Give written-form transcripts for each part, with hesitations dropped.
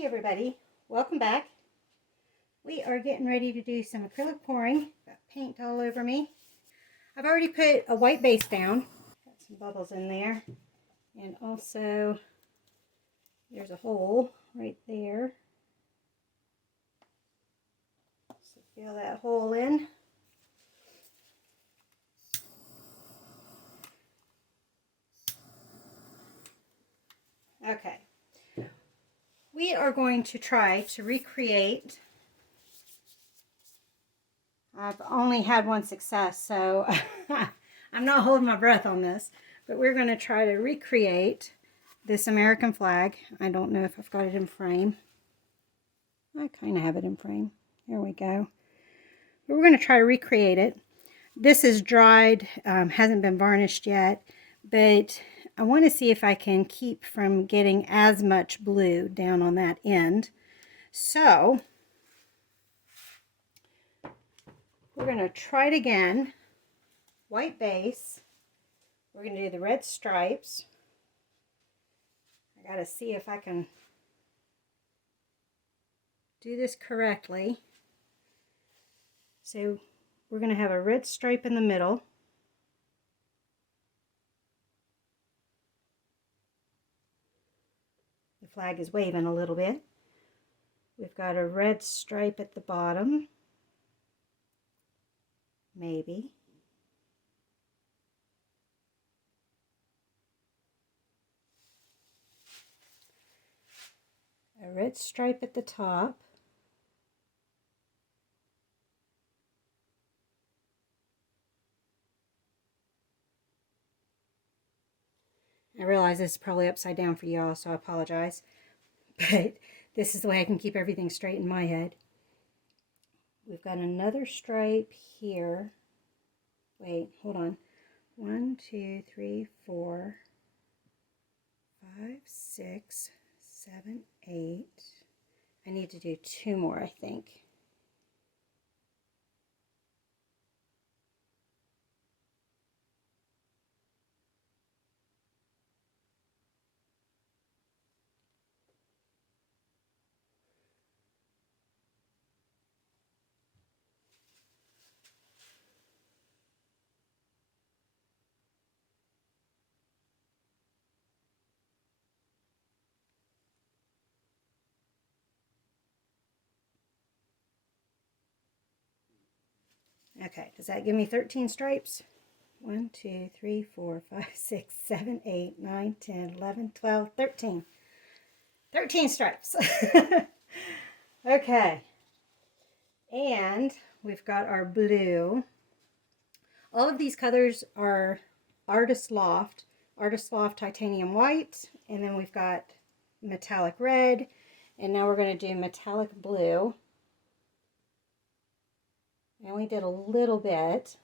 Hey everybody, welcome back. We are getting ready to do some acrylic pouring. Got paint all over me. I've already put a white base down. Got some bubbles in there. And also, there's a hole right there. So fill that hole in. Okay. We are going to try to recreate. I've only had one success, so I'm not holding my breath on this. But we're going to try to recreate this American flag. I don't know if I've got it in frame. I kind of have it in frame. There we go. But we're going to try to recreate it. This is dried, hasn't been varnished yet, but I want to see if I can keep from getting as much blue down on that end. So we're going to try it again. White base. We're going to do the red stripes. I got to see if I can do this correctly. So we're going to have a red stripe in the middle. The flag is waving a little bit. We've got a red stripe at the bottom. Maybe. A red stripe at the top. I realize this is probably upside down for y'all, so I apologize. But this is the way I can keep everything straight in my head. We've got another stripe here. Wait, hold on. 1, 2, 3, 4, 5, 6, 7, 8. I need to do 2 more, I think. Okay, does that give me 13 stripes? 1, 2, 3, 4, 5, 6, 7, 8, 9, 10, 11, 12, 13. 13 stripes. Okay. And we've got our blue. All of these colors are Artist Loft Titanium White, and then we've got Metallic Red, and now we're going to do Metallic Blue. I only did a little bit.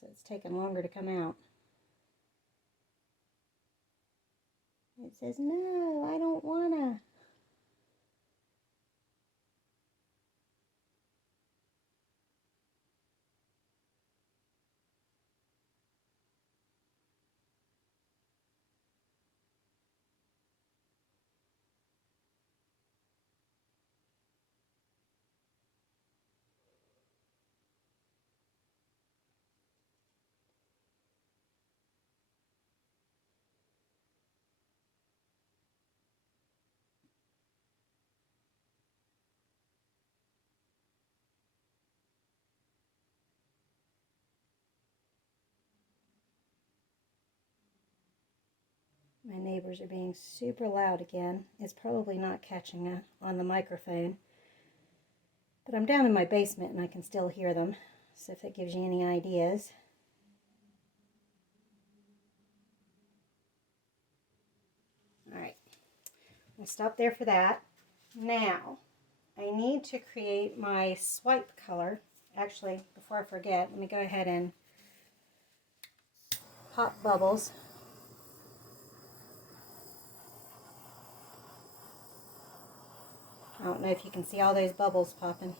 So it's taking longer to come out. It says, no, I don't wanna. My neighbors are being super loud again. It's probably not catching on the microphone. But I'm down in my basement and I can still hear them. So if that gives you any ideas. Alright, I'll stop there for that. Now, I need to create my swipe color. Actually, before I forget, let me go ahead and pop bubbles. I don't know if you can see all those bubbles popping.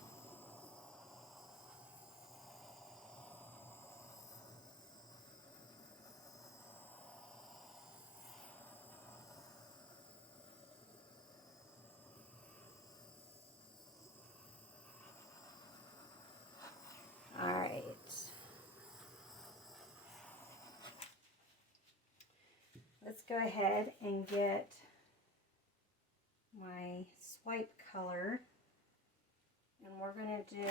let's go ahead and get my swipe color, and we're going to do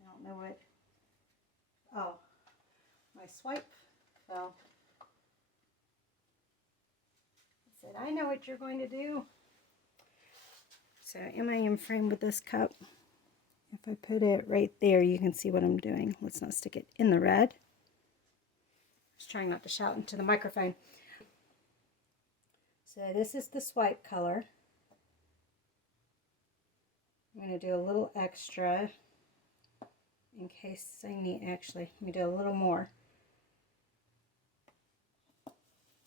I don't know what, oh, my swipe fell. I said, I know what you're going to do. So am I in frame with this cup? If I put it right there, you can see what I'm doing. Let's not stick it in the red. Just trying not to shout into the microphone. So this is the swipe color. I'm going to do a little extra in case I need, actually, let me do a little more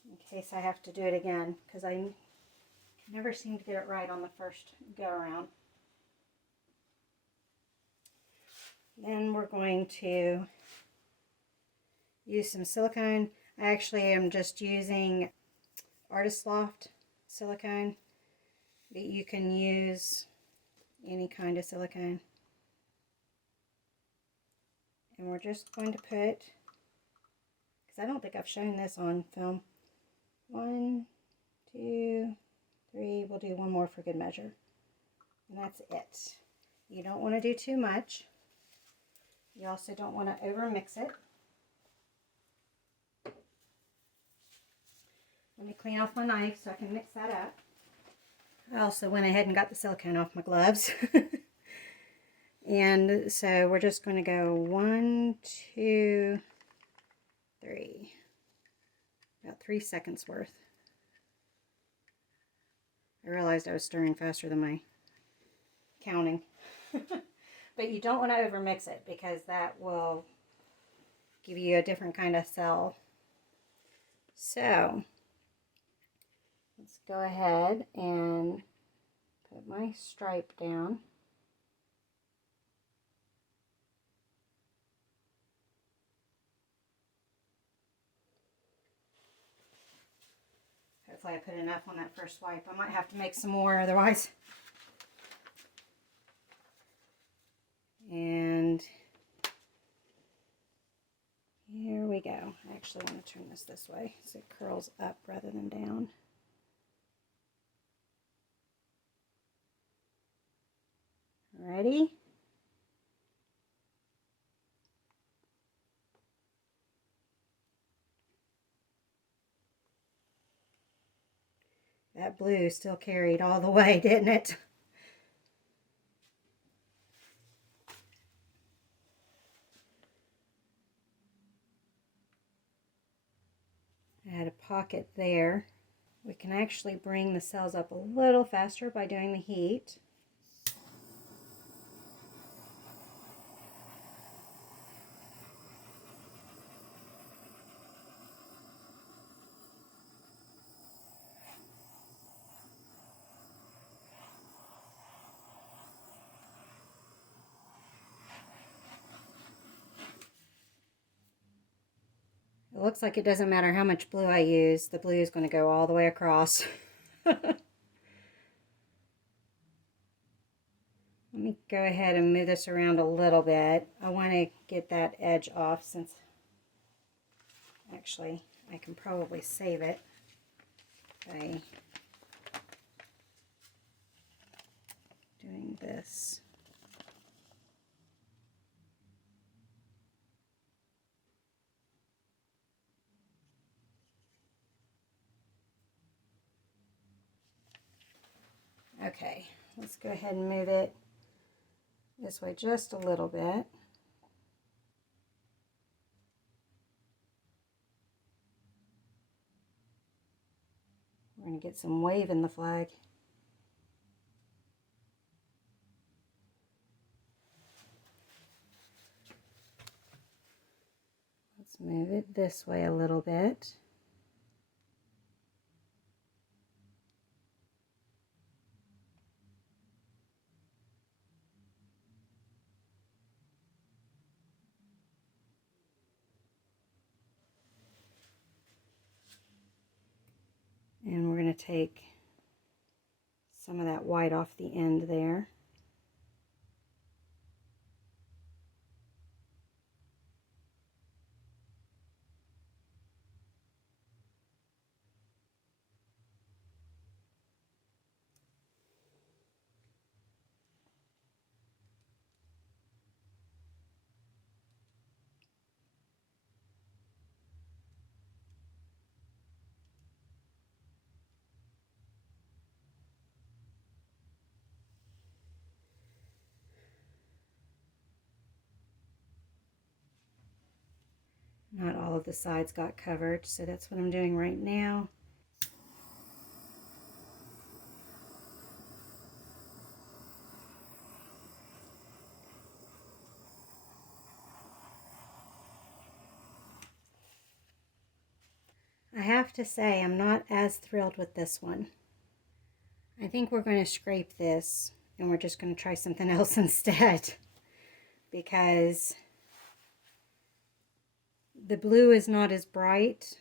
in case I have to do it again, because I never seem to get it right on the first go around. Then we're going to use some silicone. I actually am just using Artist Loft silicone, but you can use any kind of silicone. And we're just going to put, because I don't think I've shown this on film, 1, 2, 3, we'll do one more for good measure. And that's it. You don't want to do too much. You also don't want to over mix it. Let me clean off my knife so I can mix that up. I also went ahead and got the silicone off my gloves. And so we're just going to go 1, 2, 3. About 3 seconds worth. I realized I was stirring faster than my counting. But you don't want to over mix it because that will give you a different kind of cell. So let's go ahead and put my stripe down. Hopefully I put enough on that first swipe. I might have to make some more otherwise. And here we go. I actually want to turn this way so it curls up rather than down. Ready? That blue still carried all the way, didn't it? I had a pocket there. We can actually bring the cells up a little faster by doing the heat. It looks like it doesn't matter how much blue I use, the blue is going to go all the way across. Let me go ahead and move this around a little bit. I want to get that edge off since actually I can probably save it by doing this. Okay, let's go ahead and move it this way just a little bit. We're going to get some wave in the flag. Let's move it this way a little bit. And we're going to take some of that white off the end there. Not all of the sides got covered, so that's what I'm doing right now. I have to say, I'm not as thrilled with this one. I think we're going to scrape this and we're just going to try something else instead, because the blue is not as bright.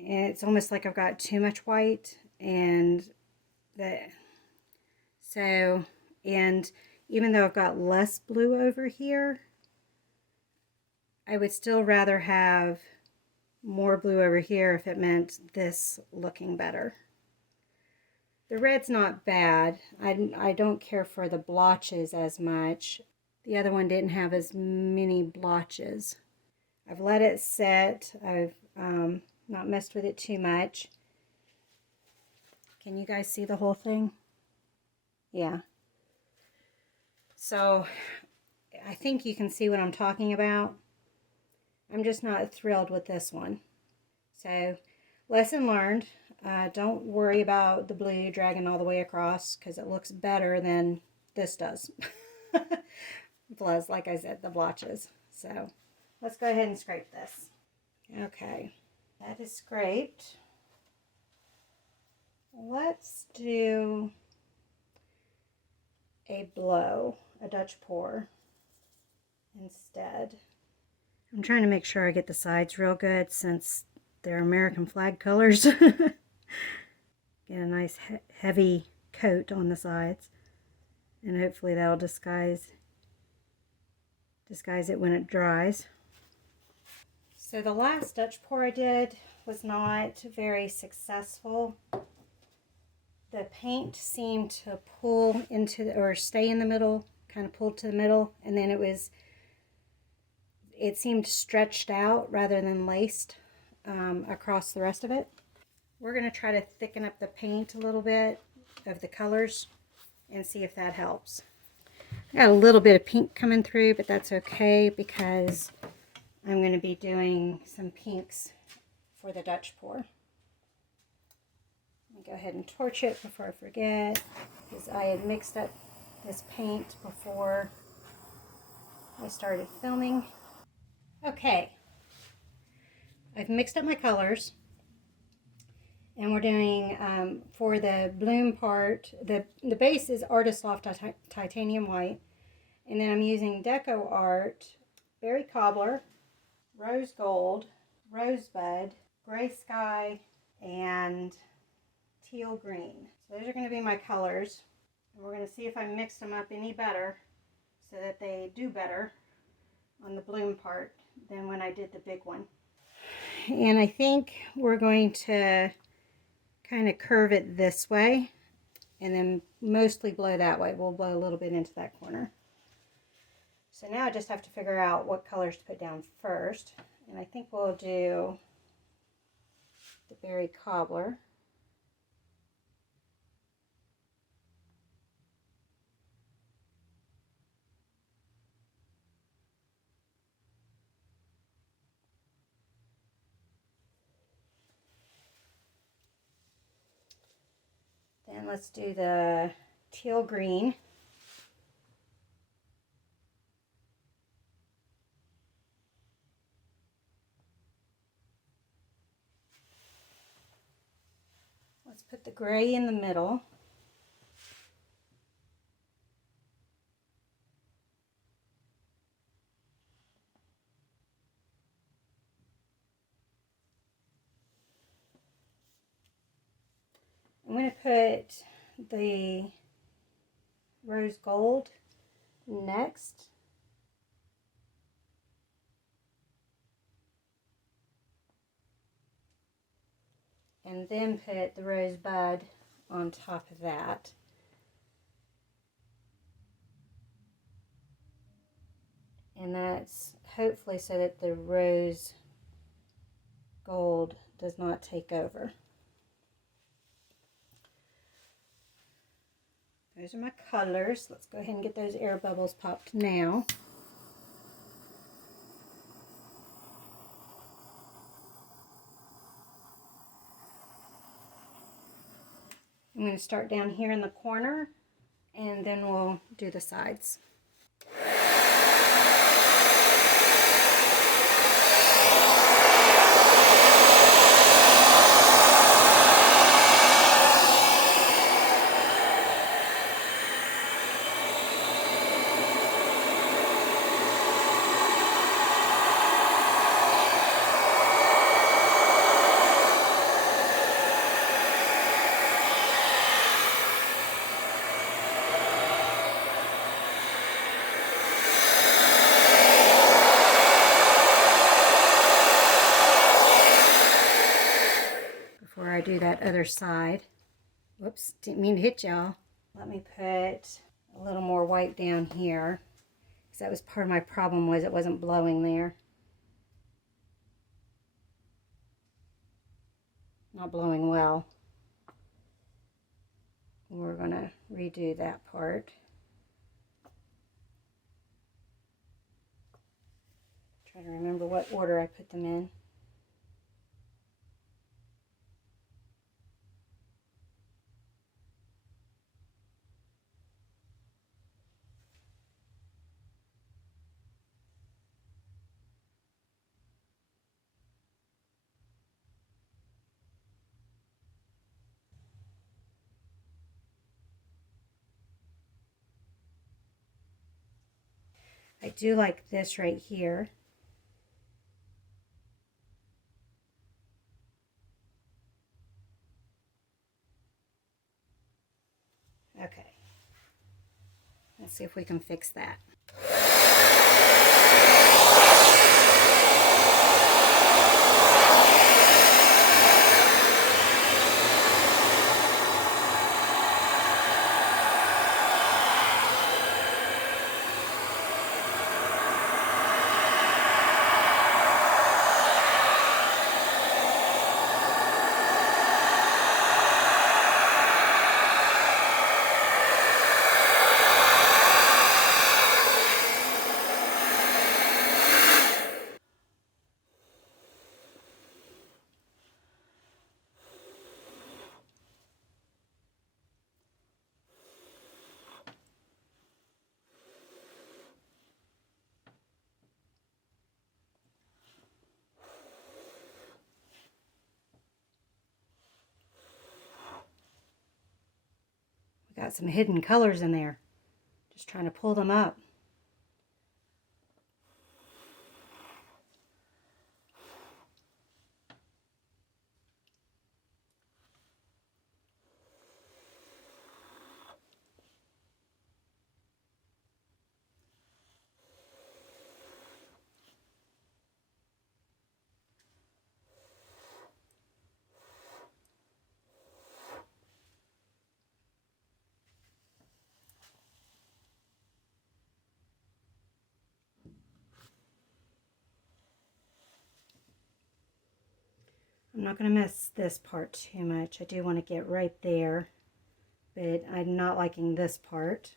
It's almost like I've got too much white, and and even though I've got less blue over here, I would still rather have more blue over here if it meant this looking better. The red's not bad. I don't care for the blotches as much. The other one didn't have as many blotches. I've let it set. I've not messed with it too much. Can you guys see the whole thing? Yeah. So I think you can see what I'm talking about. I'm just not thrilled with this one. So, lesson learned. Don't worry about the blue dragging all the way across, because it looks better than this does. Plus, like I said, the blotches. So, let's go ahead and scrape this. Okay, that is scraped. Let's do a blow, a Dutch pour instead. I'm trying to make sure I get the sides real good since they're American flag colors. Get a nice heavy coat on the sides, and hopefully that'll disguise it when it dries. So the last Dutch pour I did was not very successful. The paint seemed to pull into or stay in the middle, kind of pulled to the middle, and then it seemed stretched out rather than laced across the rest of it. We're going to try to thicken up the paint a little bit of the colors and see if that helps. I got a little bit of pink coming through, but that's okay because I'm going to be doing some pinks for the Dutch pour. Let me go ahead and torch it before I forget, because I had mixed up this paint before I started filming. Okay, I've mixed up my colors, and we're doing, for the bloom part, the base is Artist Loft Titanium White, and then I'm using Deco Art, Berry Cobbler, Rose Gold, Rosebud, Gray Sky, and Teal Green. So those are going to be my colors, and we're going to see if I mixed them up any better so that they do better on the bloom part than when I did the big one. And I think we're going to kind of curve it this way and then mostly blow that way. We'll blow a little bit into that corner. So now I just have to figure out what colors to put down first. And I think we'll do the Berry Cobbler. Then let's do the Teal Green. Let's put the gray in the middle. I'm going to put the rose gold next. And then put the rosebud on top of that. And that's hopefully so that the rose gold does not take over. Those are my colors. Let's go ahead and get those air bubbles popped now. I'm going to start down here in the corner, and then we'll do the sides. Before I do that other side, whoops, didn't mean to hit y'all. Let me put a little more white down here, because that was part of my problem, was it wasn't blowing there. Not blowing well. We're going to redo that part. Try to remember what order I put them in. I do like this right here. Okay. Let's see if we can fix that. We got some hidden colors in there. Just trying to pull them up. I'm not going to mess this part too much. I do want to get right there, but I'm not liking this part.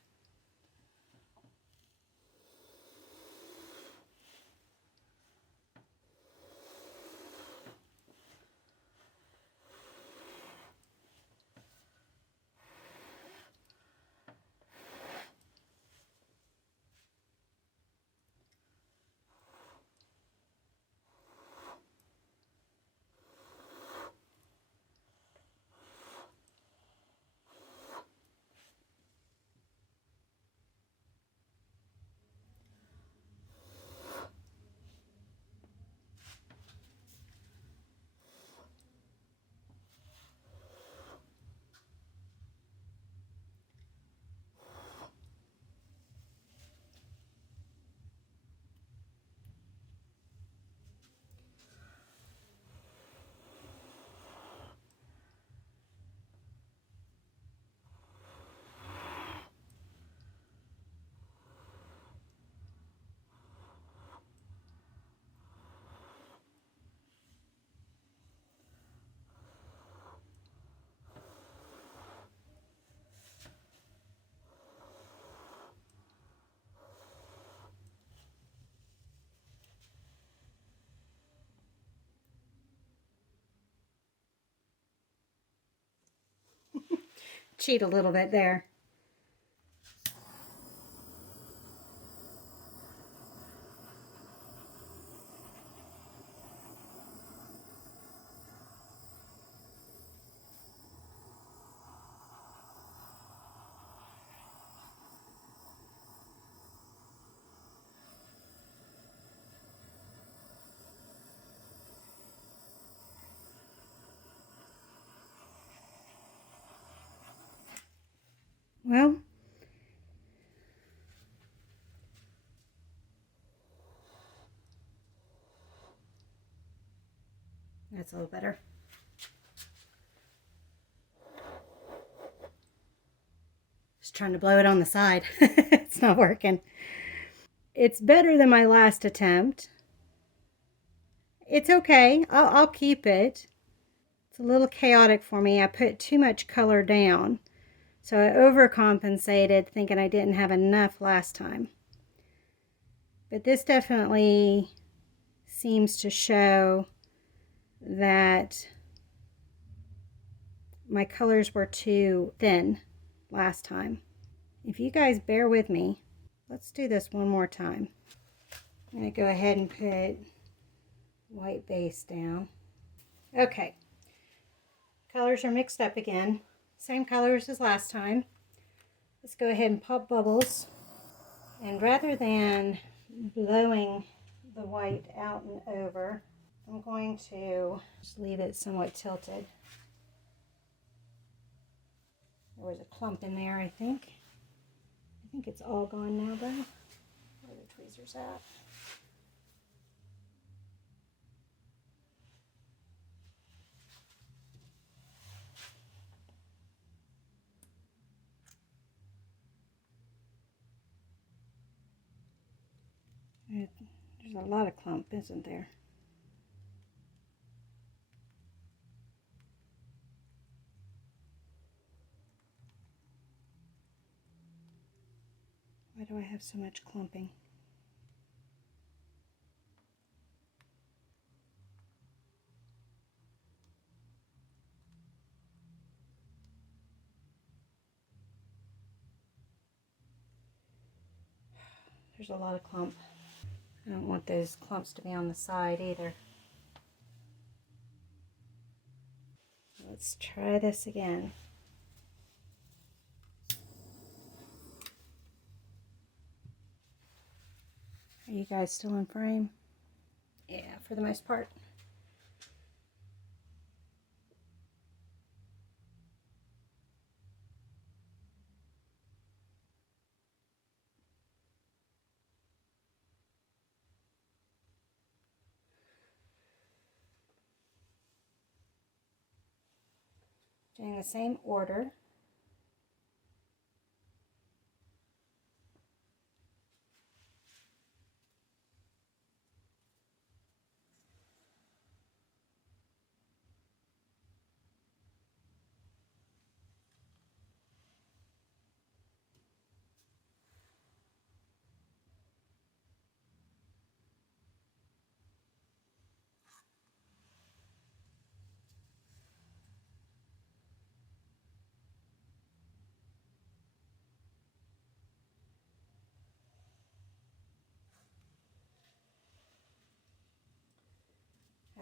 cheat a little bit there. Well, that's a little better. Just trying to blow it on the side. It's not working. It's better than my last attempt. It's okay. I'll keep it. It's a little chaotic for me. I put too much color down. So I overcompensated thinking I didn't have enough last time. But this definitely seems to show that my colors were too thin last time. If you guys bear with me, let's do this one more time. I'm going to go ahead and put white base down. Okay, colors are mixed up again. Same colors as last time. Let's go ahead and pop bubbles. And rather than blowing the white out and over, I'm going to just leave it somewhat tilted. There was a clump in there, I think. I think it's all gone now, though. Where are the tweezers at? There's a lot of clump, isn't there? Why do I have so much clumping? There's a lot of clump. I don't want those clumps to be on the side either. Let's try this again. Are you guys still in frame? Yeah, for the most part. Doing the same order.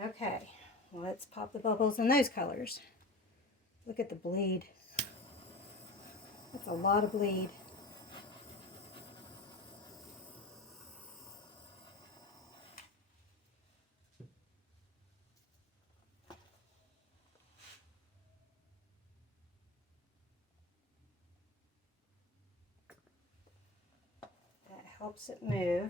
Okay, well, let's pop the bubbles in those colors. Look at the bleed. That's a lot of bleed. That helps it move.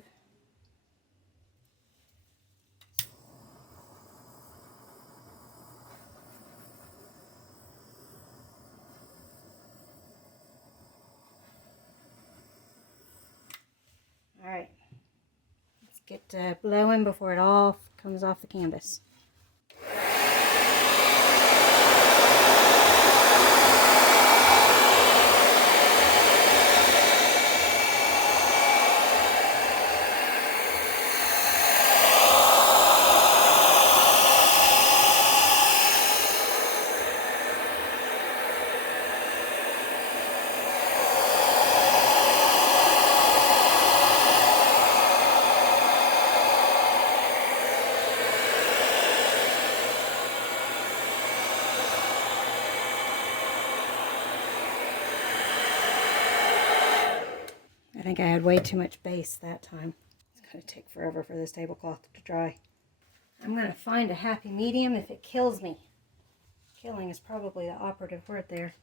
All right, let's get blowing before it all comes off the canvas. think I had way too much base that time. It's going to take forever for this tablecloth to dry. I'm going to find a happy medium if it kills me. Killing is probably the operative word there.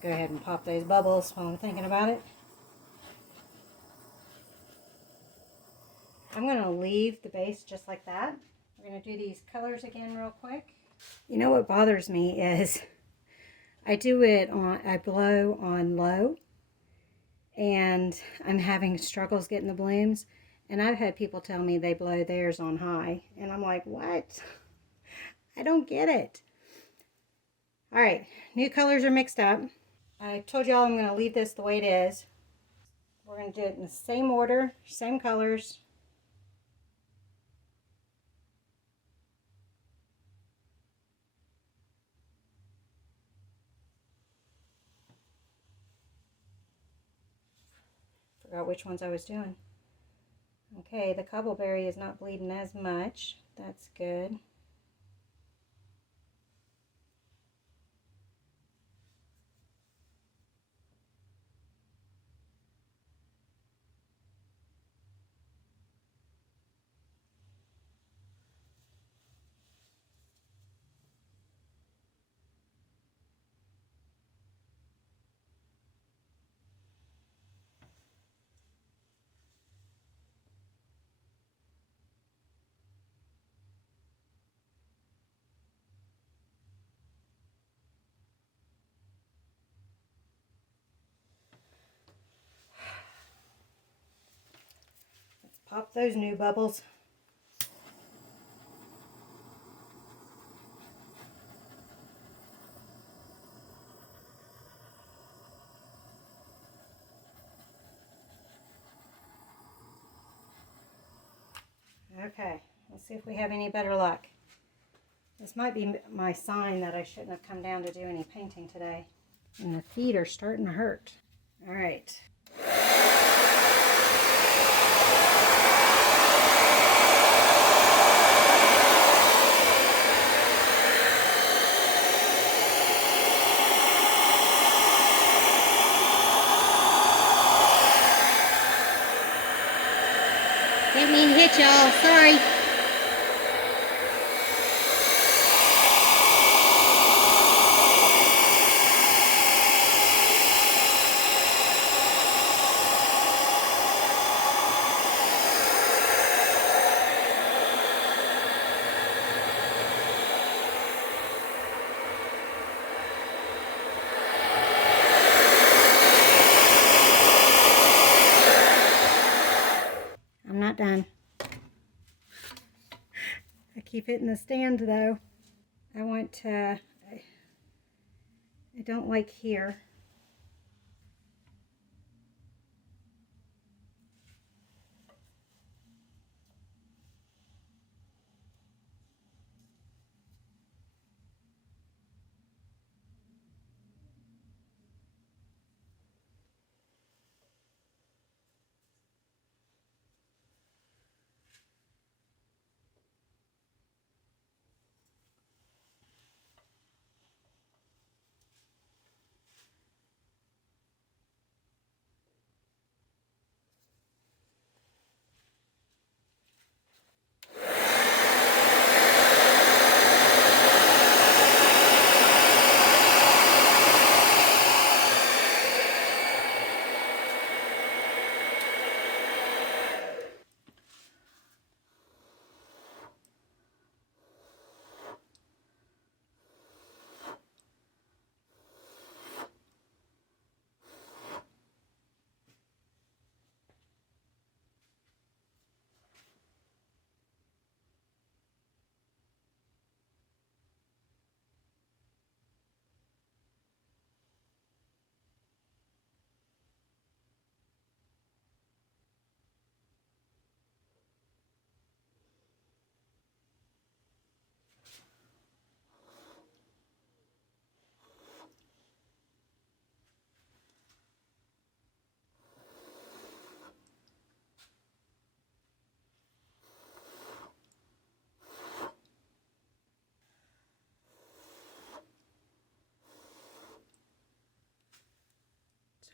Go ahead and pop those bubbles while I'm thinking about it. I'm going to leave the base just like that. We're going to do these colors again real quick. You know what bothers me is I blow on low, and I'm having struggles getting the blooms. And I've had people tell me they blow theirs on high. And I'm like, what? I don't get it. All right, new colors are mixed up. I told y'all I'm going to leave this the way it is. We're going to do it in the same order, same colors. Forgot which ones I was doing. Okay, the cobbleberry is not bleeding as much. That's good. Let's pop those new bubbles. Okay, let's see if we have any better luck. This might be my sign that I shouldn't have come down to do any painting today. And the feet are starting to hurt. All right. Didn't mean to hit y'all, sorry. I'm not done. I keep hitting the stand though. I want to, I don't like here.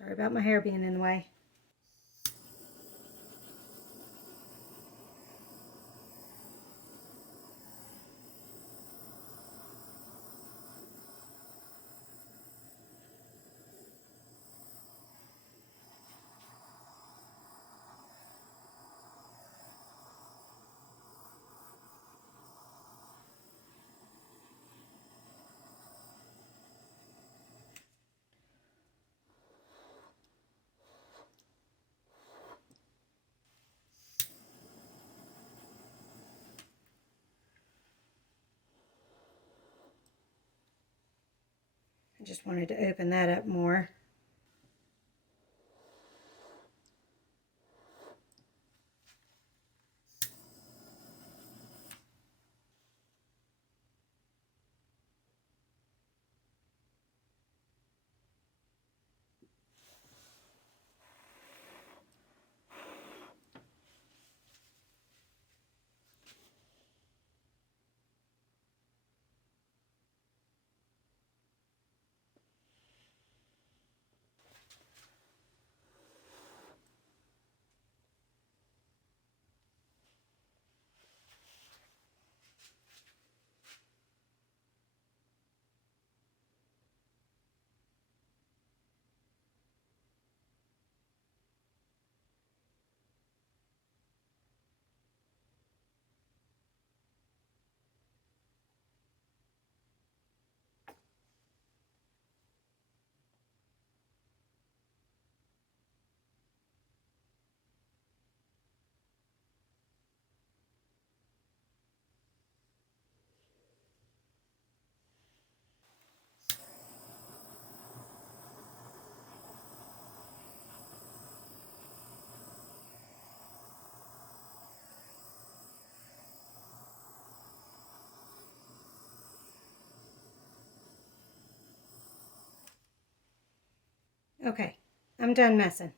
Sorry about my hair being in the way. I just wanted to open that up more. Okay, I'm done messing.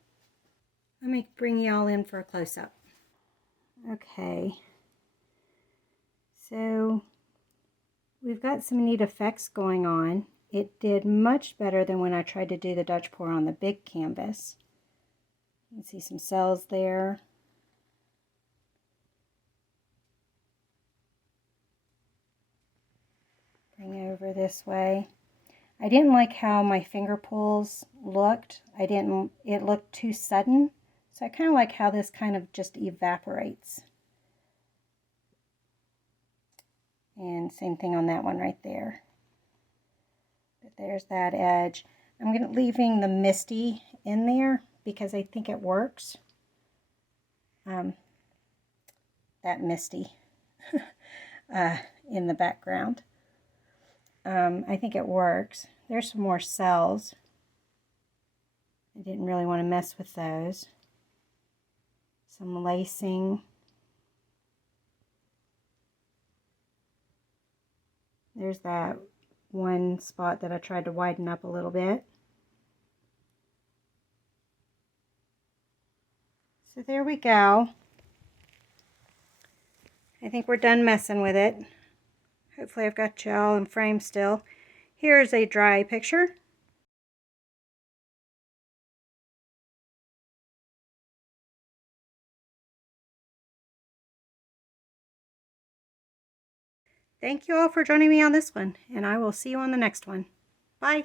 Let me bring y'all in for a close-up. Okay, so we've got some neat effects going on. It did much better than when I tried to do the Dutch pour on the big canvas. You can see some cells there. Bring over this way. I didn't like how my finger pulls looked. It looked too sudden. So I kind of like how this kind of just evaporates. And same thing on that one right there. But there's that edge. I'm leaving the misty in there because I think it works. That misty in the background. I think it works. There's some more cells. I didn't really want to mess with those. Some lacing. There's that one spot that I tried to widen up a little bit. So there we go. I think we're done messing with it. Hopefully I've got you all in frame still. Here's a dry picture. Thank you all for joining me on this one, and I will see you on the next one. Bye.